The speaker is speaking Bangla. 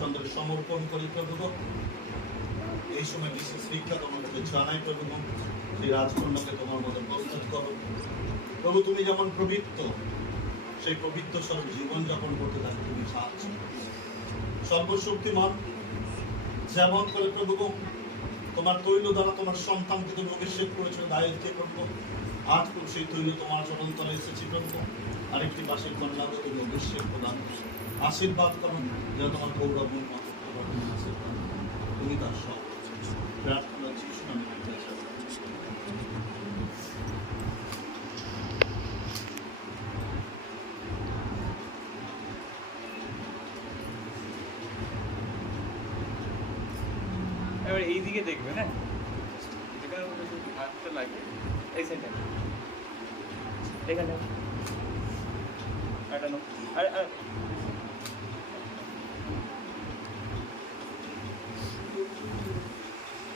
চন্দ্রের সমর্পণ করি প্রভু। এই সময় বিশেষ ভিক্ষা তোমাকে জানাই প্রভু, সেই রাজকন্যাকে তোমার মধ্যে প্রস্তুত করো প্রভু। তুমি যেমন পবিত্র, সেই পবিত্র স্বরূপ জীবনযাপন করতে তাকে তুমি সাহায্য করো। সর্বশক্তিমান যেমন করে প্রভু তোমার তৈল দ্বারা তোমার সন্তানকে তুমি অভিষেক করেছো দায়িত্বে প্রভু, আজ সেই তৈল তোমার চরণতলে এসেছি প্রভু। আরেকটি পাশের কন্যাকে তুমি অভিষেক প্রদান আশীর্বাদ করো, যেন তোমার গৌরব তুমি তার সব প্রার্থনা যিশু নামে এবার এই দিকে দেখবে না, যেখানে হাতটা লাগে এই সাইডে, এখানে আটানো আর